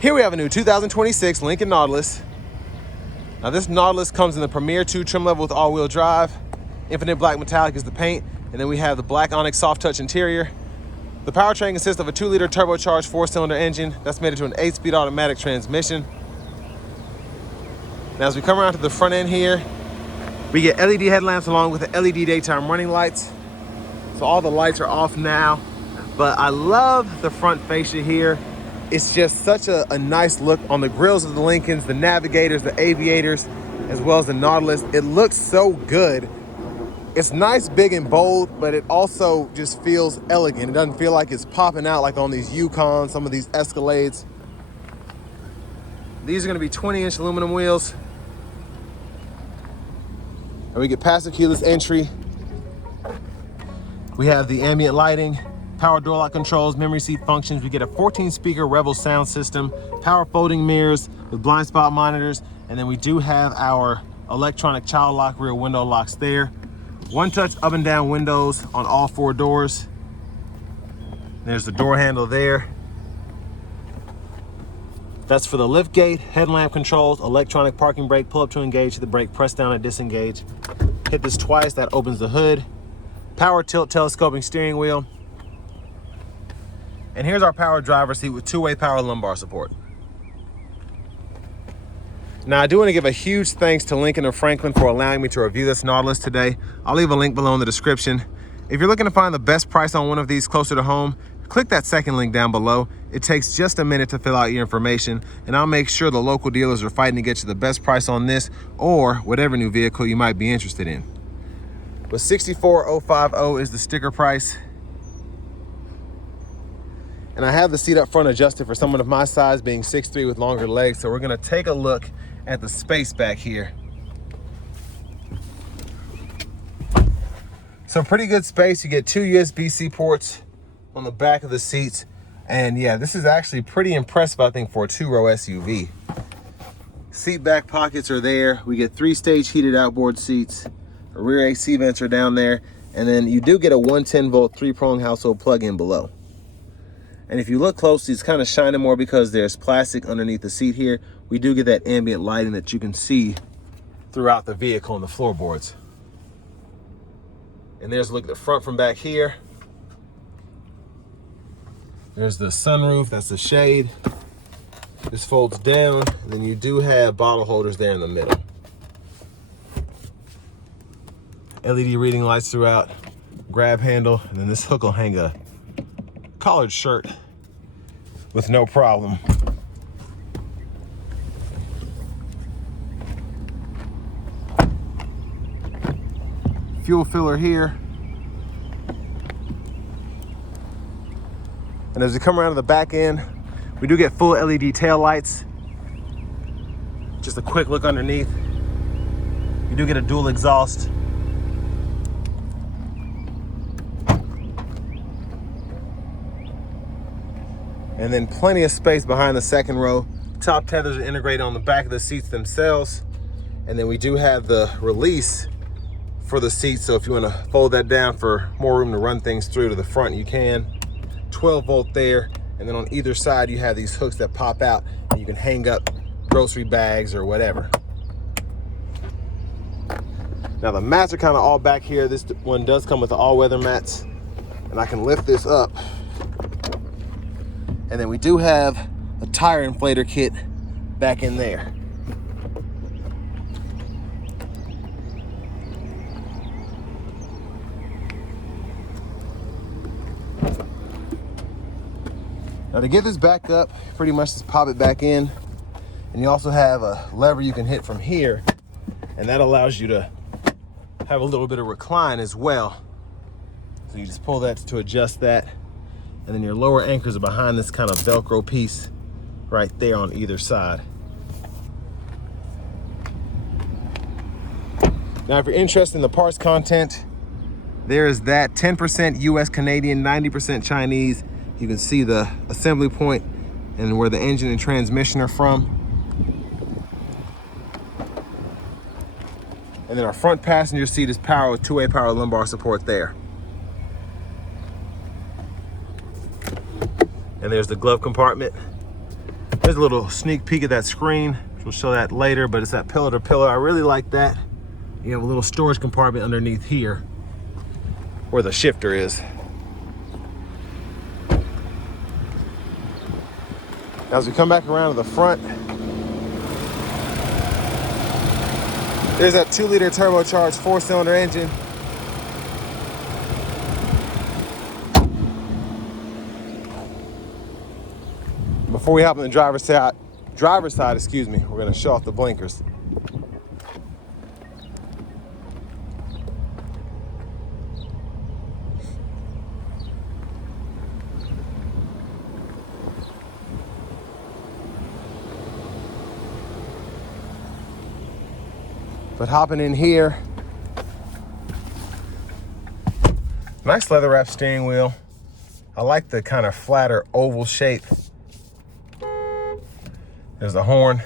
Here we have a new 2026 Lincoln Nautilus. Now this Nautilus comes in the Premier 2 trim level with all-wheel drive. Infinite black metallic is the paint, and then we have the black onyx soft touch interior. The powertrain consists of a 2-liter turbocharged 4-cylinder engine that's made into an 8-speed automatic transmission. Now as we come around to the front end here, we get LED headlamps along with the LED daytime running lights. So all the lights are off now, but I love the front fascia here. It's just such a nice look on the grills of the Lincolns, the Navigators, the Aviators, as well as the Nautilus. It looks so good. It's nice, big, and bold, but it also just feels elegant. It doesn't feel like it's popping out like on these Yukons, some of these Escalades. These are gonna be 20-inch aluminum wheels. And we get passive keyless entry. We have the ambient lighting, power door lock controls, memory seat functions. We get a 14-speaker Rebel sound system, power folding mirrors with blind spot monitors, and then we do have our electronic child lock rear window locks there. One-touch up and down windows on all 4 doors. There's the door handle there. That's for the lift gate, headlamp controls, electronic parking brake, pull up to engage, hit the brake, press down to disengage. Hit this twice, that opens the hood. Power tilt telescoping steering wheel. And here's our power driver's seat with 2-way power lumbar support. Now I do want to give a huge thanks to Lincoln and Franklin for allowing me to review this Nautilus today. I'll leave a link below in the description. If you're looking to find the best price on one of these closer to home, click that second link down below. It takes just a minute to fill out your information, and I'll make sure the local dealers are fighting to get you the best price on this or whatever new vehicle you might be interested in. But $64,050 is the sticker price. And I have the seat up front adjusted for someone of my size, being 6'3" with longer legs. So we're gonna take a look at the space back here. So pretty good space. You get 2 USB-C ports on the back of the seats. And yeah, this is actually pretty impressive, I think, for a 2-row SUV. Seat back pockets are there. We get 3-stage heated outboard seats. Rear AC vents are down there. And then you do get a 110-volt 3-prong household plug-in below. And if you look closely, it's kind of shining more because there's plastic underneath the seat here. We do get that ambient lighting that you can see throughout the vehicle and the floorboards. And there's a look at the front from back here. There's the sunroof, that's the shade. This folds down, and then you do have bottle holders there in the middle. LED reading lights throughout, grab handle, and then this hook will hang a collared shirt with no problem. Fuel filler here. And as we come around to the back end, we do get full LED tail lights. Just a quick look underneath. You do get a dual exhaust. And then plenty of space behind the second row. Top tethers are integrated on the back of the seats themselves. And then we do have the release for the seats. So if you want to fold that down for more room to run things through to the front, you can. 12-volt there. And then on either side, you have these hooks that pop out and you can hang up grocery bags or whatever. Now the mats are kind of all back here. This one does come with the all-weather mats. And I can lift this up. And then we do have a tire inflator kit back in there. Now to get this back up, pretty much just pop it back in. And you also have a lever you can hit from here, and that allows you to have a little bit of recline as well. So you just pull that to adjust that. And then your lower anchors are behind this kind of Velcro piece right there on either side. Now, if you're interested in the parts content, there is that 10% US Canadian, 90% Chinese. You can see the assembly point and where the engine and transmission are from. And then our front passenger seat is powered with 2-way power lumbar support there. And there's the glove compartment. There's a little sneak peek at that screen. We'll show that later, but it's that pillar to pillar. I really like that. You have a little storage compartment underneath here where the shifter is. As we come back around to the front, there's that 2-liter turbocharged 4-cylinder engine. Before we hop on the driver's side, we're gonna show off the blinkers. But hopping in here, nice leather wrap steering wheel. I like the kind of flatter oval shape. There's the horn.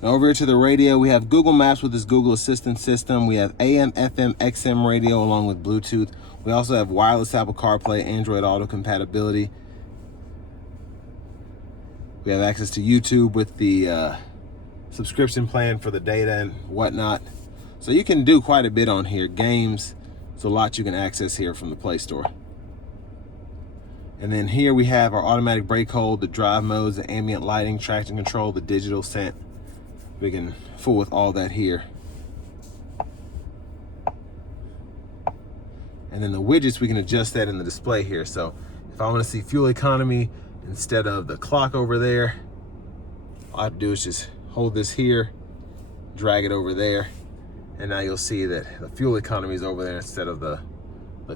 Now over here to the radio, we have Google Maps with this Google Assistant system. We have AM, FM, XM radio along with Bluetooth. We also have wireless Apple CarPlay, Android Auto compatibility. We have access to YouTube with the subscription plan for the data and whatnot. So you can do quite a bit on here. Games, there's a lot you can access here from the Play Store. And then here we have our automatic brake hold, the drive modes, the ambient lighting, traction control, the digital scent. We can fool with all that here. And then the widgets, we can adjust that in the display here. So if I want to see fuel economy instead of the clock over there, all I have to do is just hold this here, drag it over there, and now you'll see that the fuel economy is over there instead of the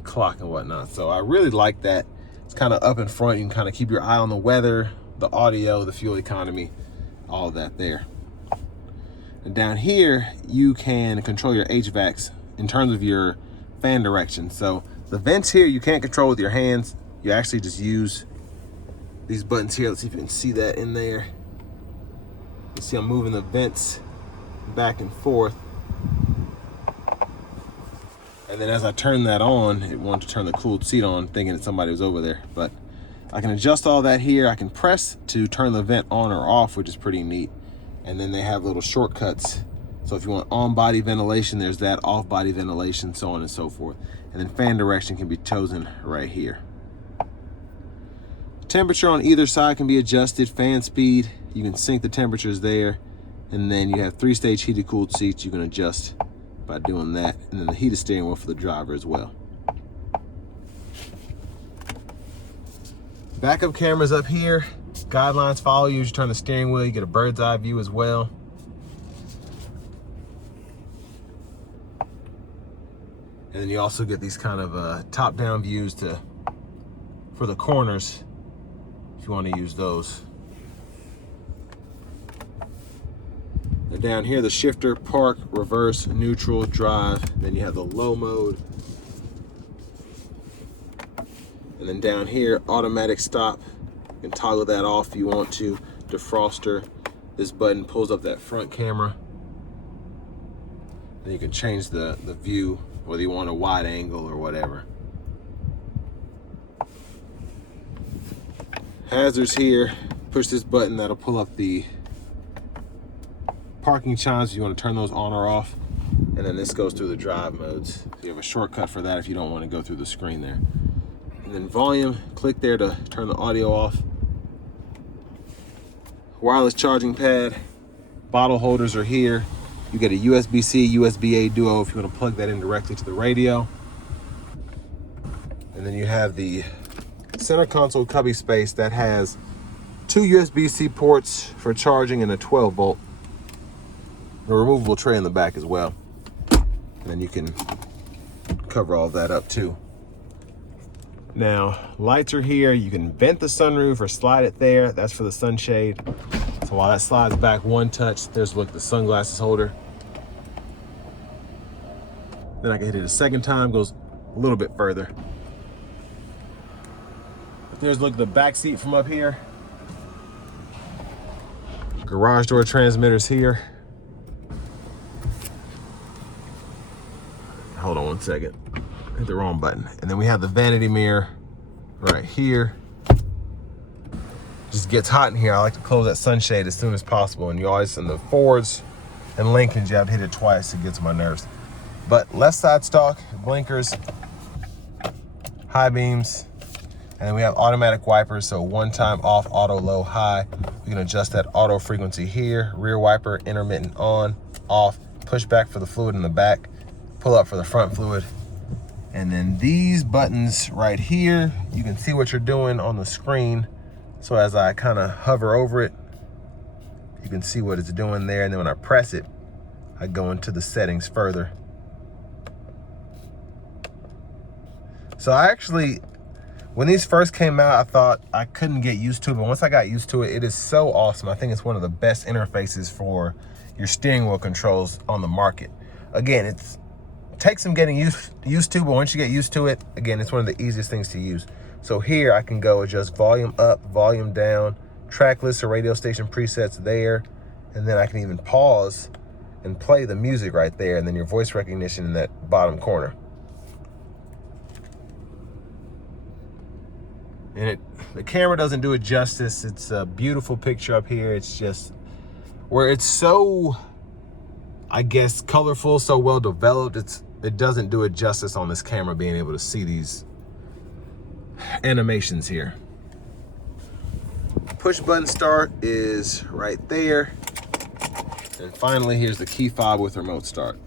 clock and whatnot. So I really like that. It's kind of up in front. You can kind of keep your eye on the weather, the audio, the fuel economy, all of that there. And down here, you can control your HVACs in terms of your fan direction. So the vents here, you can't control with your hands. You actually just use these buttons here. Let's see if you can see that in there. You see I'm moving the vents back and forth. And then as I turn that on, it wanted to turn the cooled seat on, thinking that somebody was over there. But I can adjust all that here. I can press to turn the vent on or off, which is pretty neat. And then they have little shortcuts. So if you want on-body ventilation, there's that, off-body ventilation, so on and so forth. And then fan direction can be chosen right here. Temperature on either side can be adjusted. Fan speed, you can sync the temperatures there. And then you have 3-stage heated cooled seats you can adjust by doing that. And then the heated steering wheel for the driver as well. Backup cameras up here. Guidelines follow you as you turn the steering wheel. You get a bird's eye view as well. And then you also get these kind of top-down views for the corners if you want to use those. And down here, the shifter, park, reverse, neutral, drive. Then you have the low mode. And then down here, automatic stop. You can toggle that off if you want to. Defroster. This button pulls up that front camera. Then you can change the view, whether you want a wide angle or whatever. Hazards here. Push this button, that'll pull up the parking chimes if you want to turn those on or off. And then this goes through the drive modes. So you have a shortcut for that if you don't want to go through the screen there. And then volume, click there to turn the audio off. Wireless charging pad. Bottle holders are here. You get a USB-C, USB-A duo if you want to plug that in directly to the radio. And then you have the center console cubby space that has 2 USB-C ports for charging and a 12-volt. A removable tray in the back as well. And then you can cover all that up too. Now, lights are here. You can vent the sunroof or slide it there. That's for the sunshade. So while that slides back one touch, there's look the sunglasses holder. Then I can hit it a second time, goes a little bit further. But there's look the back seat from up here. Garage door transmitters here. Hold on one second. Hit the wrong button. And then we have the vanity mirror right here. just gets hot in here, I like to close that sunshade as soon as possible. And you always, in the Fords and Lincolns, you have to hit it twice. It gets on my nerves. But left side stalk, blinkers, high beams, and then we have automatic wipers. So one time off, auto, low, high. We can adjust that auto frequency here. Rear wiper, intermittent on, off, push back for the fluid in the back, pull up for the front fluid. And then these buttons right here, you can see what you're doing on the screen. So as I kind of hover over it, you can see what it's doing there. And then when I press it, I go into the settings further. So I actually, when these first came out, I thought I couldn't get used to it, but once I got used to it, it is so awesome. I think it's one of the best interfaces for your steering wheel controls on the market. Again, it takes some getting used to, but once you get used to it, again, it's one of the easiest things to use. So here I can go adjust volume up, volume down, track list or radio station presets there, and then I can even pause and play the music right there, and then your voice recognition in that bottom corner. And the camera doesn't do it justice. It's a beautiful picture up here. It's just where it's so, I guess, colorful, so well developed. It doesn't do it justice on this camera being able to see these animations here. Push button start is right there. And finally, here's the key fob with remote start.